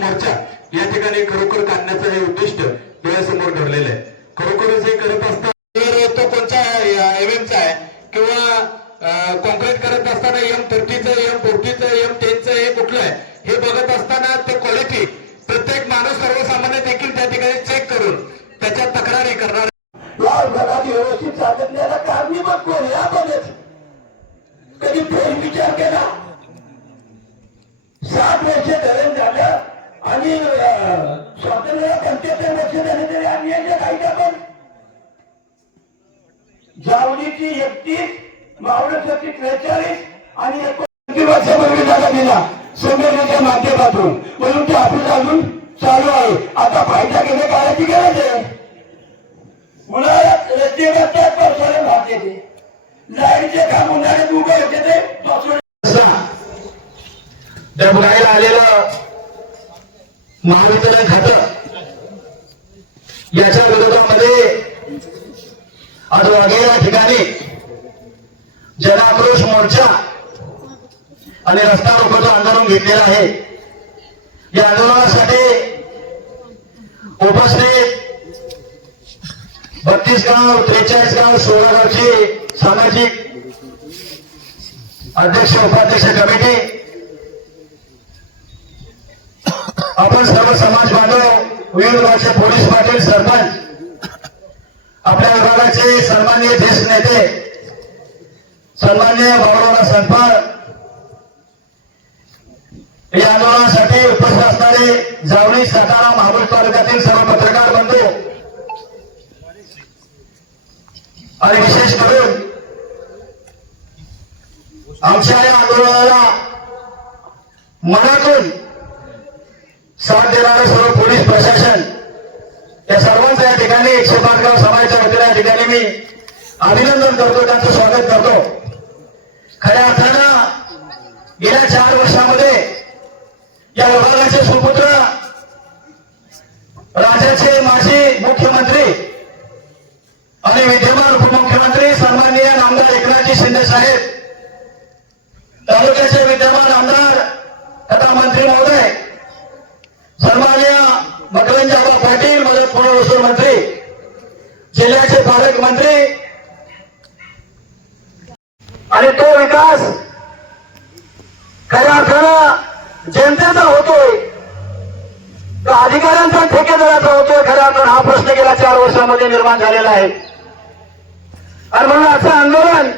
हा मोर्चा या ठिकाणी खरोखर काढण्याचं हे उद्दिष्ट डोळ्यासमोर ठरलेलं आहे. खरोखरच हे करत असताना तो कोणता एमएमचा आहे किंवा कॉन्क्रीट करत असताना एम थर्टीचं एम फोर्टीचं एम टेनचं हे कुठलं आहे हे बघत असताना ते क्वालिटी प्रत्येक माणूस सर्वसामान्य देखील त्या ठिकाणी चेक करून त्याच्या तक्रारी करणार. या घरात व्यवस्थित चालत नाही याला कारणीभूत कोण या बघत कधी फेर विचार केला. सात वर्ष धरण झालं. आणि स्वातंत्र्य पंच्याहत्तर वर्ष झाले तरी आम्ही याच्या कायदा पण. जावळीची एकतीस मावळसाठी त्रेचाळीस आणि एकोणतीस वर्षापूर्वी जागा दिला संघटनेच्या माध्यमातून. म्हणून ते ऑफिस अजून चालू आहे. आता फायदा घेणे काळाची गरज आहे. उन्हाळ्यात रस्ते रस्त्यात पावसाळ्यात भाग येते. लाईटचे काम उन्हाळ्यात उभे होते ते पावसाळ्यात. त्या आलेलं महाविद्यालय खातं. याच्या विरोधामध्ये आज वगैरे ठिकाणी जनाक्रोश मोर्चा आणि रस्ता रोखोचं आंदोलन घेतलेलं आहे. या आंदोलनासाठी उपस्थित बत्तीस गाव त्रेचाळीस गाव सोळा गावची सामाजिक अध्यक्ष उपाध्यक्ष कमिटी आपण सर्व समाज बांधव विविध विभागाचे पोलीस पाटील सरपंच. आपल्या विभागाचे सन्मान्य ज्येष्ठ नेते सन्मान्य भावना सरपंच या आंदोलनासाठी उपस्थित असणारे जावणी सातारा महाबूल तालुक्यातील सर्व पत्रकार बंधू आणि विशेष करून आमच्या या आंदोलनाला मनातून साथ देणारं सर्व पोलीस प्रशासन. या सर्वांचं या ठिकाणी एकशे पाच गाव समाजाच्या वतीने या ठिकाणी मी अभिनंदन करतो त्यांचं स्वागत करतो. खऱ्या अर्थानं गेल्या चार वर्षामध्ये या विभागाचे सुपुत्र राज्याचे माजी मुख्यमंत्री आणि विद्यमान उपमुख्यमंत्री सन्माननीय नामदार एकनाथजी शिंदे साहेब तालुक्याचे विद्यमान आमदार तथा मंत्री महोदय सन्मान्य मकरंजाबा पाटील मदत पुनर्वसन मंत्री जिल्ह्याचे पालकमंत्री आणि तो विकास खऱ्या अर्थानं जनतेचा होतोय. का अधिकाऱ्यांचा ठेकेदाराचा होतोय. खऱ्या अर्थानं हा प्रश्न गेल्या चार वर्षामध्ये निर्माण झालेला आहे. आणि म्हणून असं आंदोलन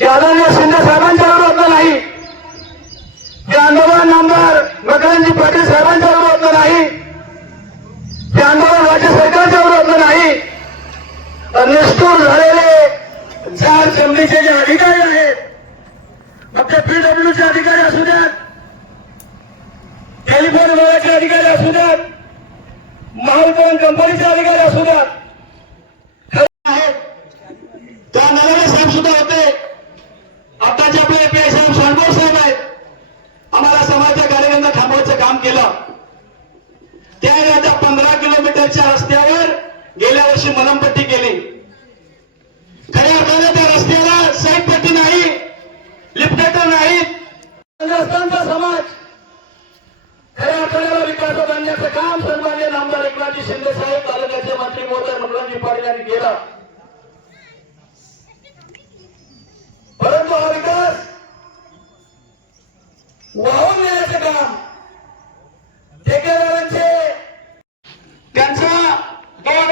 हे आदरणीय शिंदे साहेबांच्या विरोधात नाही मकरंजी पाटील साहेबांच्या विरोधात नाही. ते आंदोलन राज्य सरकारच्या विरोधात नाही. निष्ठूर झालेले चार जमिनीचे जे अधिकारी आहेत मग ते पीडब्ल्यूचे अधिकारी असू द्यात टेलिफोन विभागाचे अधिकारी असू द्यात महावितरण कंपनीचे अधिकारी असू द्यात. आहेत त्या नव्याने साहेब सुद्धा होते आताचे आपले एपीआय साहेब सोनबोर साहेब आहेत आम्हाला समाजाच्या कार्यकर्त्यांना थांबवायचं काम केलं. त्या राजा पंधरा किलोमीटरच्या रस्त्यावर गेल्या वर्षी मलमपट्टी केली. खऱ्या अर्थाने त्या रस्त्याला साईडपट्टी नाही लिफ्टेटर नाही. समाज. खऱ्या अर्थाने विकास आणण्याचं काम सन्मान्य नामदार एकनाथजी शिंदे साहेब तालुक्याचे मंत्री महोदय मंगलाजी पाटील यांनी केलं. परंतु हा विकास वाहून नेण्याचं काम ठेकेदारांचे त्यांचा दोन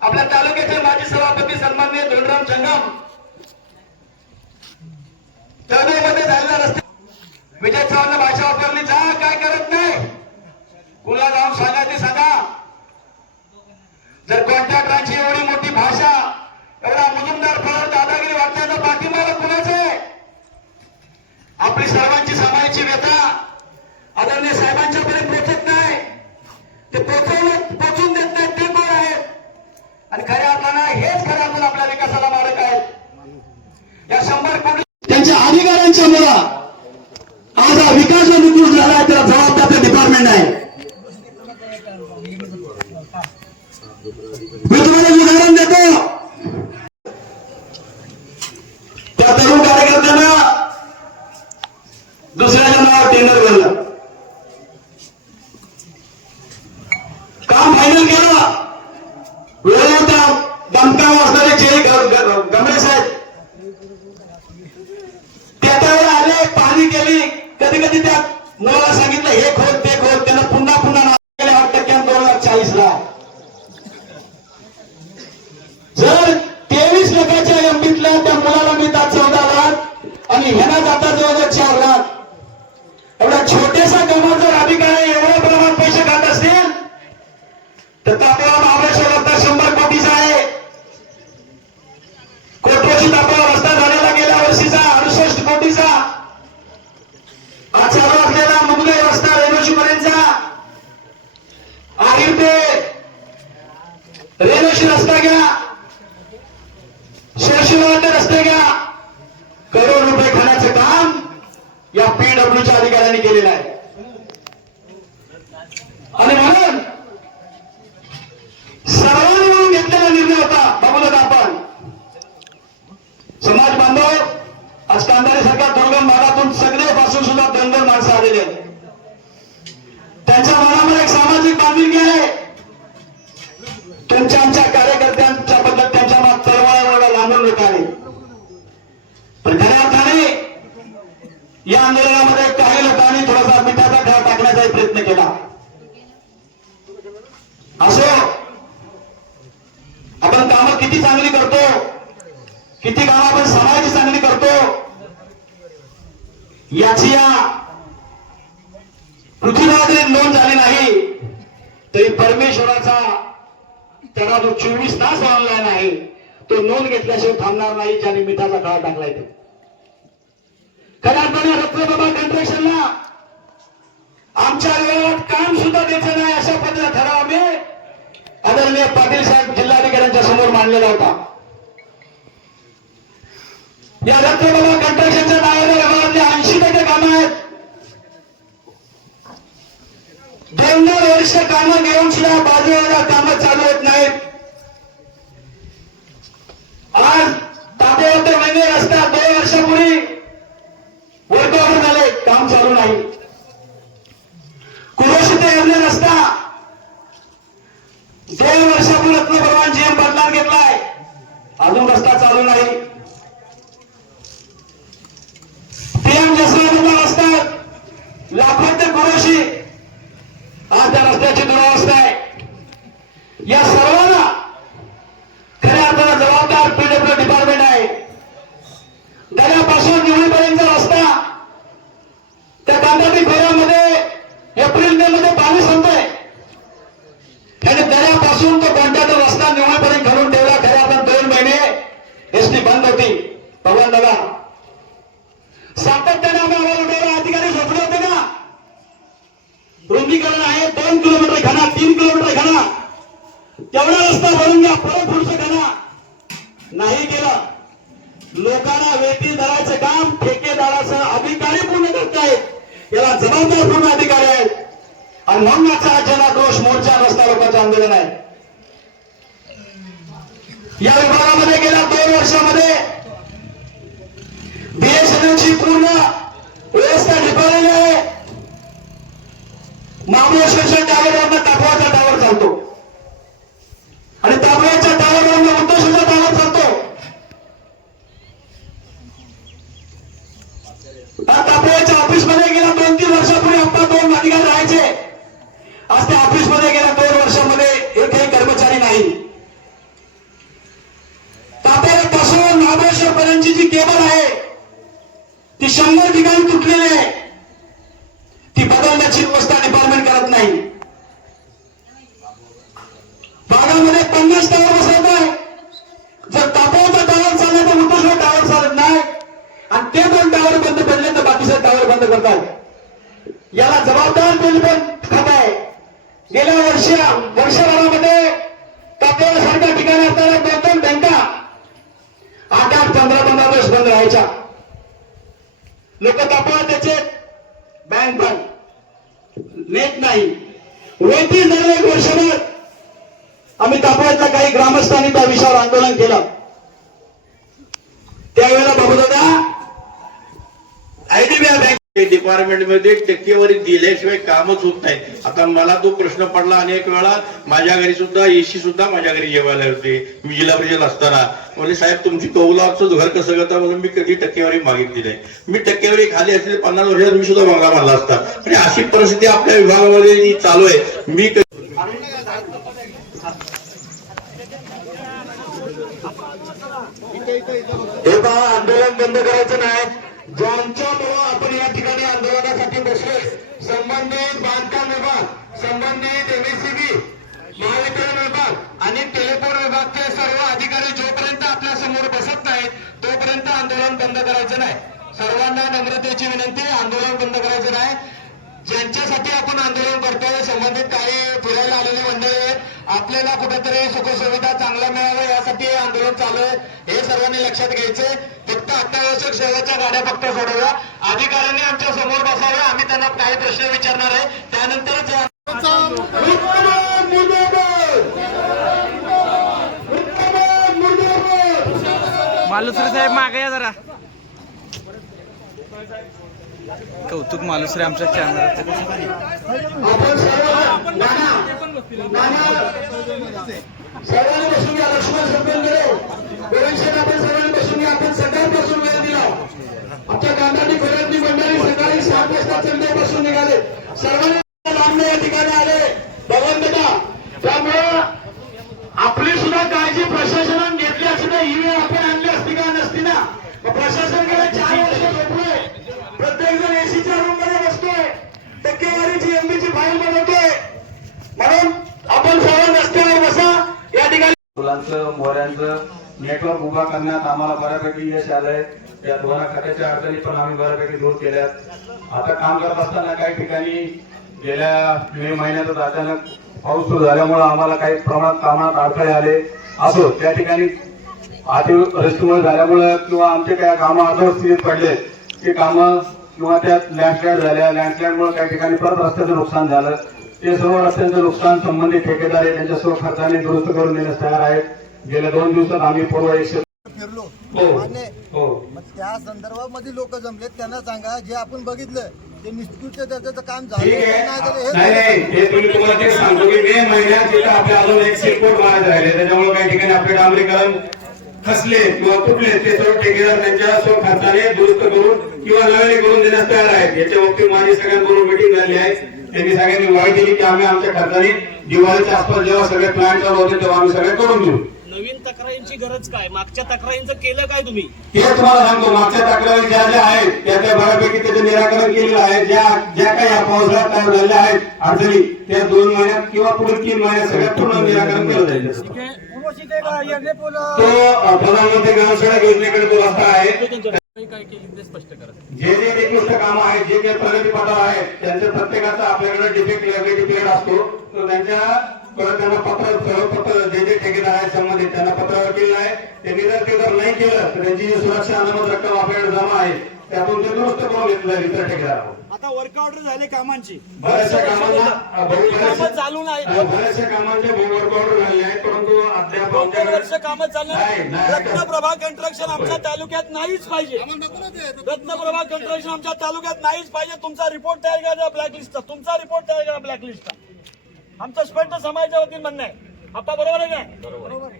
आपल्या तालुक्याचे माजी सभापती सन्माननीय धोंडराम संगम जळगावमध्ये झालेला रस्ते विजय चव्हाण भाषा वापरली. जा काय करत नाही? कुणाला जाऊन सांगा ते सांगा. जर कॉन्ट्रॅक्टरांची एवढी मोठी भाषा एवढा मुजुमदार फळ दादागिरी बाकी पाठिंबा कुणाच आहे? आपली सर्वांची समायची व्यथा आदरणीय साहेबांच्या पर्यंत पोचत नाही. ते पोचवलं. आणि खऱ्या अर्थानं हेच खरं आपण आपल्या विकासाला मारक आहे. या शंभर कोटी त्यांच्या अधिकाऱ्यांच्या मुला आज हा विकास जो निकृष्ट झाला आहे त्याला जबाबदार डिपार्टमेंट आहे. आणि ह्यालाच आता जवळजवळ चार लाख एवढा जर अधिकारी पैसे खात असतील तर तापला महाबळेश्वर रस्ता शंभर कोटीचा आहे. कोटवशी तापला रस्ता झालेला गेल्या वर्षीचा अडुसष्ट कोटीचा. आज असलेला मुंबई रस्ता रेणोशी पर्यंतचा आहिर ते रेणोशी रस्ता घ्या. शेरशिवाड रस्ते घ्या. डब्ल्यूच्या अधिकाऱ्यांनी केलेला आहे. आणि म्हणून याची या पृथ्वीराजने नोंद झाली नाही तरी परमेश्वराचा त्याला जो चोवीस तास ऑनलाईन आहे तो नोंद घेतल्याशिवाय थांबणार नाही त्या निमित्ताचा काळ टाकलाय तो. कदाचित रत्नबाबा कॉन्ट्रॅक्शनला आमच्या गावात काम सुद्धा द्यायचं नाही अशा पद्धतीचा ठराव आम्ही आदरणीय पाटील साहेब जिल्हाधिकाऱ्यांच्या समोर मांडलेला होता. या बाबा कंट्रक्शनच्या नावाने गावातले ऐंशी टक्के काम आहेत. दोन वर्ष कामं घेऊन सुद्धा बाजूला कामं అందరినీ विभागामध्ये गेला दोन वर्षामध्ये बीएसएनएलची पूर्ण व्यवस्था ढिपाळलेली आहे. महाबळेश्वरच्या टावर टावर चालतो डिपार्टमेंटमध्ये डिपार्टमेंटमध्ये टक्केवारी दिल्याशिवाय कामच होत नाही. आता मला तो प्रश्न पडला अनेक वेळा. माझ्या घरी सुद्धा एसी सुद्धा माझ्या घरी जेवायला होते. मी जिल्हा परिषद असताना. म्हणजे साहेब तुमची कौलाचं घर कसं करता? म्हणून मी कधी टक्केवारी मागितली नाही. मी टक्केवारी खाली असले पन्नास वर्षात मी सुद्धा मागा मारला असता. आणि अशी परिस्थिती आपल्या विभागामध्ये चालू आहे. मी हे आंदोलन बंद करायचं नाही. ज्यांच्यामुळं आपण या करण्यासाठी बसले संबंधित बांधकाम विभाग संबंधित एमएससीबी महावितरण विभाग आणि टेलिफोन विभागचे सर्व अधिकारी जोपर्यंत आपल्यासमोर बसत नाहीत तोपर्यंत आंदोलन बंद करायचं नाही. सर्वांना नम्रतेची विनंती आंदोलन बंद करायचं नाही. ज्यांच्यासाठी आपण आंदोलन करतोय संबंधित काही फिरायला आलेली मंडळी आहेत आपल्याला कुठेतरी सुखसुविधा चांगल्या मिळाव्या यासाठी आंदोलन चालू आहे. हे सर्वांनी लक्षात घ्यायचंय. अत्यावश्यक सेवेच्या गाड्या फक्त सोडव्या अधिकाऱ्यांनी आमच्यासमोर बसाव्या आम्ही त्यांना काही प्रश्न विचारणार आहे. त्यानंतरच! मालुसरे साहेब मागे या जरा. कौतुक मालुसरे आमच्या कॅमेरा आपण सर्व सर्वांनी बसून घ्या लक्ष्मण सरपंच गोरंशेठ आपण सर्वांनी बसून घ्या आपण सकाळपासून वेळ दिला. आमच्या गांधाडी खोऱ्यातली मंडळी सकाळी सात वाजता चंद्यापासून निघाले. सर्वांनी लांबणे या ठिकाणी आले. भगवंतदा त्यामुळं आपली सुद्धा काळजी प्रशासनानं घेतली असती ना. ही वेळ आपण आणली असती का नसती ना? मग प्रशासन गेल्या चार वर्ष झोपलोय प्रत्येक जण एसीच्या रूममध्ये बसतोय. टक्केवारीची एमबीची फाईल बनवतोय. म्हणून आपण सर्व रस्त्यावर बसा. मुलांचं मोऱ्यांचं नेटवर्क उभा करण्यात आम्हाला बऱ्यापैकी यश आलंय. या दोन खात्याच्या अडचणी पण आम्ही बऱ्यापैकी दूर केल्यात. आता काम करत असताना काही ठिकाणी गेल्या मे महिन्यातच अचानक पाऊस सुरू झाल्यामुळे आम्हाला काही प्रमाणात कामात अडथळे आले. असो त्या ठिकाणी अतिवृष्टीमुळे झाल्यामुळे किंवा आमचे काही कामं अर्धवट स्थितीत पडले ते कामं किंवा त्यात लँडस्लाईड झाल्या. लँडस्लाईडमुळे काही ठिकाणी परत रस्त्याचं नुकसान झालं. ते सर्व रस्त्यांचं नुकसान संबंधित ठेकेदार आहे त्यांच्या सर्व खर्चाने दुरुस्त करून देण्यास तयार आहेत. गेल्या दोन दिवसात आम्ही पूर्व एकशे फिरलो. हो. मान्य. हो. मग त्या संदर्भामध्ये लोक जमलेत त्यांना सांगा जे आपण बघितलं ते निष्कृत्य दर्जाचं काम ठीक झालं आहे. नाही झालं नाही हे नाही हे तुम्ही तुम्हाला तेच सांगतो की मे महिन्यात तिथं आपल्या अजून एक सिलकोट मारत राहिले त्याच्यामुळे काही ठिकाणी आपले डांबरीकरण खसले किंवा तुटले ते सर्व ठेकेदार त्यांच्या स्व खर्चाने दुरुस्त करून किंवा नव्याने करून देण्यास तयार आहेत. याच्या बाबतीत माझी सगळ्यांबरोबर मिटिंग झाली आहे. त्यांनी सगळ्यांनी ग्वाही दिली की आम्ही आमच्या खर्चाने दिवाळीच्या आसपास जेव्हा सगळे प्लॅन चालू होते तेव्हा आम्ही सगळे करून देऊ. नवीन तक्रारींची गरज काय? मागच्या तक्रारींचं केलं काय तुम्ही? ते तुम्हाला सांगतो मागच्या तक्रारी ज्या ज्या आहेत त्या त्या बऱ्यापैकी त्याचं निराकरण केलेलं आहे. ज्या ज्या काही या पावसाळ्यात तयार झालेल्या आहेत अडचणी त्या दोन महिन्यात किंवा पुढील तीन महिन्यात सगळ्यात पूर्ण निराकरण केलं जाईल. तो प्रधानमंत्री ग्रामसडक योजनेकडे तो रस्ता आहे. जे जे कामं आहेत जे काही प्रगतीपथावर आहेत त्यांच्या प्रत्येकाचा आपल्याकडे डिफेक्ट डिफेक्ट असतो. तो त्यांच्या परत त्यांना पत्र सर्व पत्र जे जे ठेकेदार आहेत संबंधित त्यांना पत्रावर केलेलं आहे. त्यांनी जर ते जर नाही केलं तर त्यांची जी सुरक्षा अनामत रक्कम आपल्याकडे जमा आहे त्यातून ते दुरुस्त करून घेतलं इतर ठेकेदारावर आता वर्क ऑर्डर झाले कामांची. बऱ्याचशा कामांना कामं बऱ्याचशा- चालू नाही बऱ्याचशा कामांचे बहुवर्ग ऑर्डर झाले आहेत परंतु अद्याप दोन आमच्याकडे- वर्ष कामं चालू नाही, नाही. रत्नप्रभा कंस्ट्रक्शन आमच्या तालुक्यात नाहीच पाहिजे. रत्नप्रभा कंस्ट्रक्शन आमच्या तालुक्यात नाहीच पाहिजे. तुमचा रिपोर्ट तयार करा ब्लॅकलिस्टचा तुमचा रिपोर्ट तयार करा ब्लॅकलिस्टचा आमचं स्पष्ट समाजाच्या वतीने म्हणणं आहे. आपा बरोबर आहे काय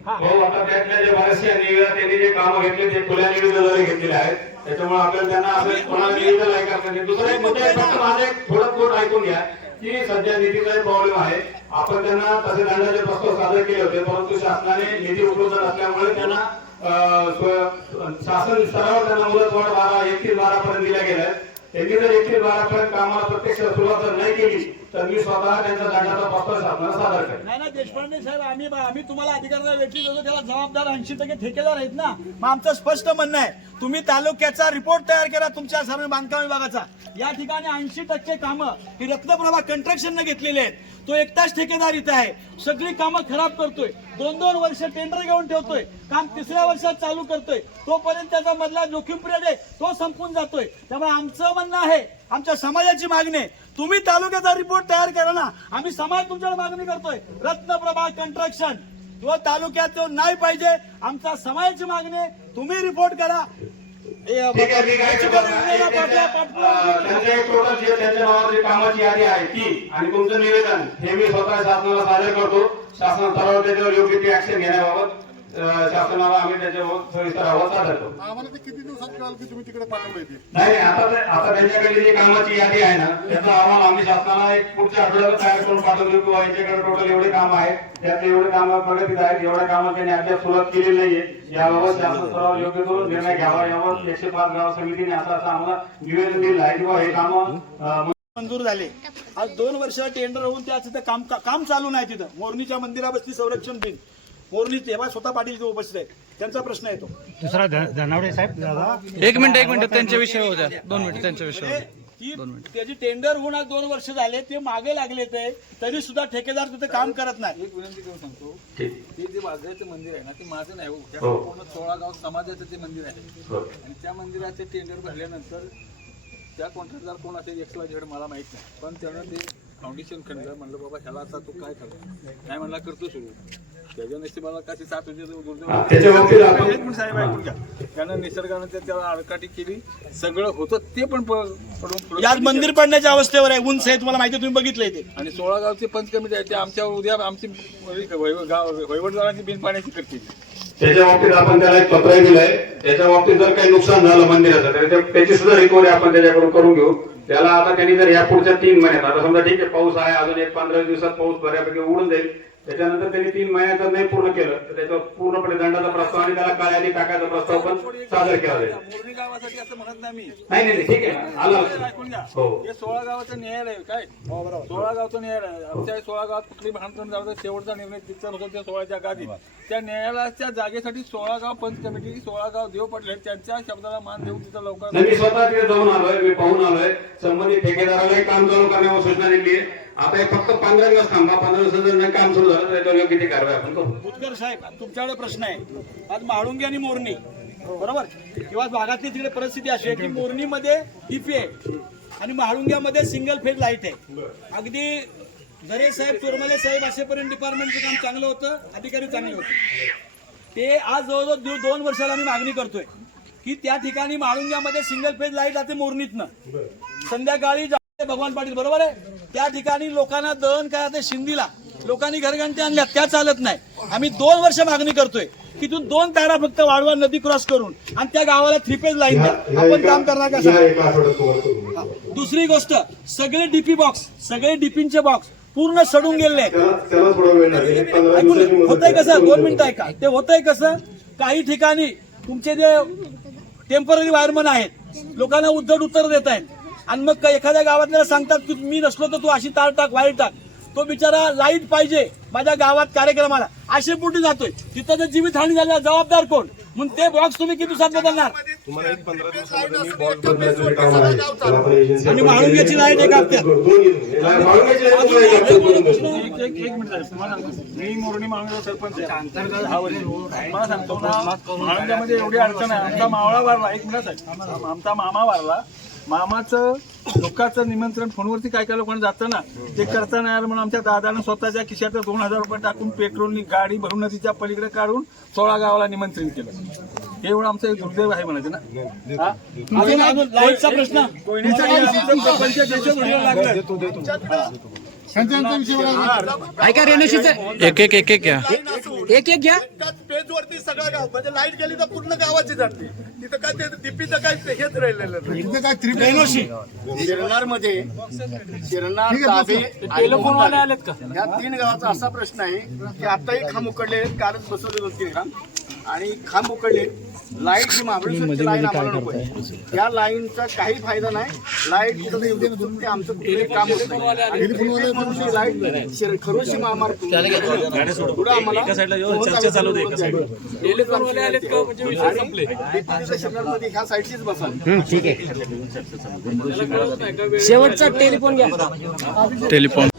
हा. हो आता त्यातल्या जे बऱ्याचशा निविदा त्यांनी जे कामं घेतले ते खुल्या निविदाद्वारे घेतलेले आहेत. त्याच्यामुळे आपल्याला त्यांना असं कोणाला निविदा नाही करता येत. दुसरा एक मुद्दा आहे, फक्त माझा एक थोडं कोट ऐकून घ्या की सध्या निधीचा प्रॉब्लेम आहे आपण त्यांना तसे दंडाचे प्रस्ताव सादर केले होते परंतु शासनाने निधी उपलब्ध नसल्यामुळे त्यांना शासन स्तरावर त्यांना मुदतवाढ बारा एकतीस बारा पर्यंत दिल्या गेल्या. त्यांनी जर एकतीस बारा पर्यंत कामाला प्रत्यक्ष सुरुवात नाही केली तर मी स्वतः त्यांचा दंडाचा प्रस्ताव शासनाला सादर करेन नाही ना देशपांडे साहेब आम्ही आम्ही तुम्हाला अधिकाराला व्यक्ती देतो त्याला जबाबदार ऐंशी टक्के ठेकेदार आहेत ना. मग आमचं स्पष्ट म्हणणं आहे तुम्ही तालुक्याचा रिपोर्ट तयार करा तुमच्या सर्व बांधकाम विभागाचा. या ठिकाणी ऐंशी टक्के कामं ही रक्तप्रभा कंस्ट्रक्शनने घेतलेली आहेत. तो एकटाच ठेकेदार इथं आहे. सगळी कामं खराब करतोय. दोन दोन वर्ष टेंडर घेऊन ठेवतोय. काम तिसऱ्या वर्षात चालू करतोय. तोपर्यंत त्याचा मधला जोखीम पिरियड आहे तो संपून जातोय. त्यामुळे आमचं म्हणणं आहे आमच्या समाजाची मागणी आहे तुम्ही तालुक्याचा रिपोर्ट तयार करा ना आम्ही समाज तुमच्याकडे मागणी करतोय. रत्नप्रभा कंस्ट्रक्शन तो तालुक्यात तो नाही पाहिजे आमचा समाजाची मागणी आहे. तुम्ही रिपोर्ट करा. कामाची यादी आहे ती. आणि तुमचं निवेदन हे मी स्वतः शासनाला सादर करतो. शासन त्याच्यावर योग्य ती ऍक्शन घेण्याबाबत. शासनाला आम्ही त्याच्यावर सविस्तर अहवाल सादर करतो आम्हाला ते किती दिवसात कळाल की तुम्ही तिकडे पाठवलंय ते? नाही नाही, आता ते- आता त्यांच्याकडे जी कामाची यादी आहे ना त्याचा अहवाल आम्ही शासनाला एक पुढच्या आठवड्याला तयार करून पाठवतो किंवा यांच्याकडे टोटल एवढे काम आहेत त्यातले एवढे काम प्रगतीत आहेत एवढ्या कामं त्यांनी अद्याप सुरुवात केलेली नाहीये. याबाबत शासन स्तरावर योग्य करून निर्णय घ्यावा यावर एकशे पाच गाव समितीने असं असं आम्हाला निवेदन दिलं आहे किंवा हे कामं अं, मंजूर झाले. आज दोन वर्ष टेंडर होऊन त्या तिथं काम काम चालू नाही तिथं. मोरणीच्या मंदिराबसती संरक्षण बिल. मोरणी तेव्हा स्वतः पाटील तिथे उपस्थित आहेत त्यांचा प्रश्न येतो. दुसरा धनावडे साहेब. दादा एक मिनिट एक मिनिट त्यांच्या विषय होऊ द्या दोन मिनिट त्यांच्या विषय म्हणजे ती त्याची टेंडर होऊन आज दोन वर्ष झाले ते मागे लागले ते तरी सुद्धा ठेकेदार तिथे काम करत नाही. एक विनंती करून सांगतो ठीक. ते जे वाघाचं मंदिर आहे ना ते माझं नाही हो. त्या हो. पूर्ण सोळा गाव समाजाचं ते मंदिर आहे. हो. आणि त्या मंदिराचे टेंडर भरल्यानंतर त्या कॉन्ट्रॅक्टदार कोण असेल एक्स वाय झेड मला माहीत नाही. पण त्यानं ते फाउंडेशन खणलं म्हणलं बाबा ह्याला आता तू काय करतो काय म्हणला करतो सुरू. त्याच्या बाबतीत आपण. साहेब ऐकून घ्या त्यानं निसर्गानं त्या- त्याला आडकाठी केली. सगळं होतं ते पण पडून यात मंदिर पडण्याच्या अवस्थेवर आहे. उंच आहे तुम्हाला माहिती तुम्ही बघितलंय ते. आणि सोळा गावचे पंच कमिटी आहे ते आमच्यावर उद्या आमची वैवटदारांची बिन पाण्याची करतील. त्याच्या बाबतीत आपण त्याला एक पत्रही दिलंय. त्याच्या बाबतीत जर काही नुकसान झालं मंदिराचं त्याची सुद्धा रिकव्हरी आपण त्याच्याकडून करून घेऊ. त्याला आता त्यांनी जर या पुढच्या तीन महिन्यात आता समजा ठीक आहे पाऊस आहे अजून एक पंधरा दिवसात पाऊस बऱ्यापैकी उडून जाईल. त्याच्यानंतर त्यांनी तीन महिन्यात जर नाही पूर्ण केलं. तर त्याच्यावर पूर्णपणे दंडाचा प्रस्ताव आणि त्याला काळ्या यादी टाकायचा प्रस्ताव पण सादर केला जाईल. मोरणी गावासाठी असं म्हणत नाही मी. नाही नाही नाही, ठीक आहे. आलं ऐकून घ्या. हो. हे सोळा गावाचं न्यायालय आहे, काय? सोळा गावचं न्यायालय आहे. आमच्या सोळा गावात कुठली भांडण तर शेवटचा निर्णय तिथचा होता त्या सोळाच्या गादीत त्या न्यायालयाच्या जागेसाठी सोळा गाव पंच कमिटी सोळा गाव देव पडले. त्यांच्या शब्दाला मान देऊन तिथं लवकर नाही मी स्वतः तिथे जाऊन आलोय मी पाहून आलोय. संबंधित ठेकेदारालाही काम चालू करण्यावर सूचना दिली आहे. आता हे फक्त पंधरा दिवस थांबा. पंधरा नाही काम सुरू झालं तर योग्य ती कारवाई आपण करू. बुतकर साहेब तुमच्याकडे प्रश्न आहे. आज म्हाळुंगी आणि मोरणी बरोबर? किंवा भागातली तिकडे परिस्थिती अशी आहे की मोरणीमध्ये डीपी आहे आणि म्हाळुंग्यामध्ये सिंगल फेज लाइट आहे. अगदी झरे साहेब चोरमले साहेब असेपर्यंत डिपार्टमेंटचं काम चांगलं होतं अधिकारी चांगले होते. ते आज जवळजवळ दोन वर्षाला आम्ही मागणी करतोय की त्या ठिकाणी म्हाळुंग्यामध्ये सिंगल फेज लाइट जाते मोरणीतनं. संध्याकाळी जाते भगवान पाटील बरोबर आहे? त्या ठिकाणी लोकांना दहन काय ते शिंदीला. लोकांनी घरघंटे आणल्या त्या चालत नाही. आम्ही दोन वर्ष मागणी करतोय की तू दोन तारा फक्त वाढवा नदी क्रॉस करून आणि त्या गावाला थ्री पेज लाईन द्या आपण काम करणार का? दुसरी गोष्ट सगळे डीपी बॉक्स सगळे डीपींचे बॉक्स पूर्ण सडून गेले. होतंय आहे. कसं? दोन मिनिटं ऐका. ते होतंय कसं? काही ठिकाणी तुमचे जे टेंपररी वायरमन आहेत लोकांना उद्धट उत्तर देत आहेत आणि मग एखाद्या गावातल्याला सांगतात की मी नसलो तर तू अशी तार टाक वायर टाक. तो बिचारा लाइट पाहिजे माझ्या गावात कार्यक्रमाला. अशी पुटी जातोय. तिथं जर जीवित हानी झाली जबाबदार कोण? म्हणून ते बॉक्स तुम्ही किती दिवसात बदलणार? तुम्हाला एक पंधरा दिवसामध्ये आणि लाइट एक हप्त्यात. एक मिनिट सांगतो. मी मोरणी मागण्याचा सरपंच आहे. अंतर्गत हा वर्ष मला सांगतो ना महाराष्ट्रामध्ये एवढी अडचण आहे. आमचा मावळा वारला. एक मिनिट आमचा मामा वारला. मामाचं दुःखाचं निमंत्रण फोनवरती काय काय लोकांना जातं ना ते करता नाही आलं म्हणून आमच्या दादानं स्वतःच्या खिशात दोन हजार रुपये टाकून पेट्रोलनी गाडी भरून नदीच्या पलीकडे काढून सोळा गावाला निमंत्रण केलं. हे एवढं आमचं एक दुर्दैव आहे म्हणायचं ना. हा? प्रश्न. लागलाय. ऐका रेणुशीचं एक एक एक एक घ्या. एक एक घ्या. पेज वरती सगळं गाव. म्हणजे लाइट गेली तर पूर्ण गावाची जाते. तिथं काय ते डीपीचं काय हेच राहिलेलं नाही. रेणुशी. शिरनारमध्ये शिरनार ताबे टेलिफोनवाले आलेत का? या तीन गावाचा असा प्रश्न आहे की आताही खांब उकडले कालच बसवले दोन तीन आणि खांब उकडले. लाइट ही महाबळेश्वरची लाईन आम्हाला नको या लाईनचा काही फायदा नाही. लाइट कुठं ते आमचं कुठलंही काम होत नाही. आणि लाइट खरोशी महामार्ग पुढं आम्हाला चर्चा चालू मध्ये ह्या साईडचीच बसाल. शेवटचा टेलिफोन घ्या. टेलिफोन.